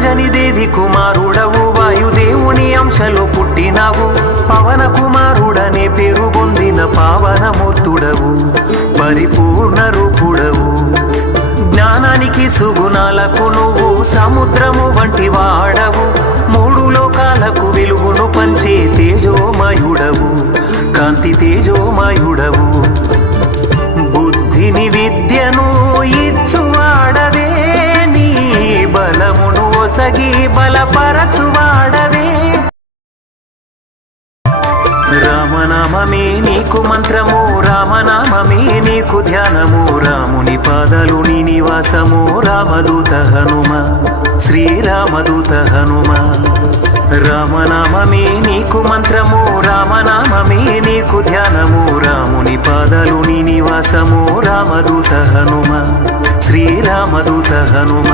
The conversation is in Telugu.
అంజని కుమారుడవు వాయుదేవుని అంశలో పుట్టినావు. పవన కుమారుడనే పేరు పొందిన పావనమూర్తుడవు పరిపూర్ణ రూపుడవు. జ్ఞానానికి సుగుణాలకు నువ్వు సముద్రము వంటి వాడవు. మూడు లోకాలకు వెలుగును పంచే తేజోమయుడవు కాంతి తేజోమయుడవు. బుద్ధిని విద్యను ఇచ్చువాడవే బలపరచువాడవే. రామనామమే నీకు మంత్రము రామనామమే నీకు ధ్యానము. రాముని పాదలు నీ నివాసము రామదూత హనుమ శ్రీరామదూత హనుమ. రామనామమే నీకు మంత్రము రామనామమే నీకు ధ్యానము. రాముని పాదలు నీ నివాసము రామదూత హనుమ శ్రీరామదూత హనుమ.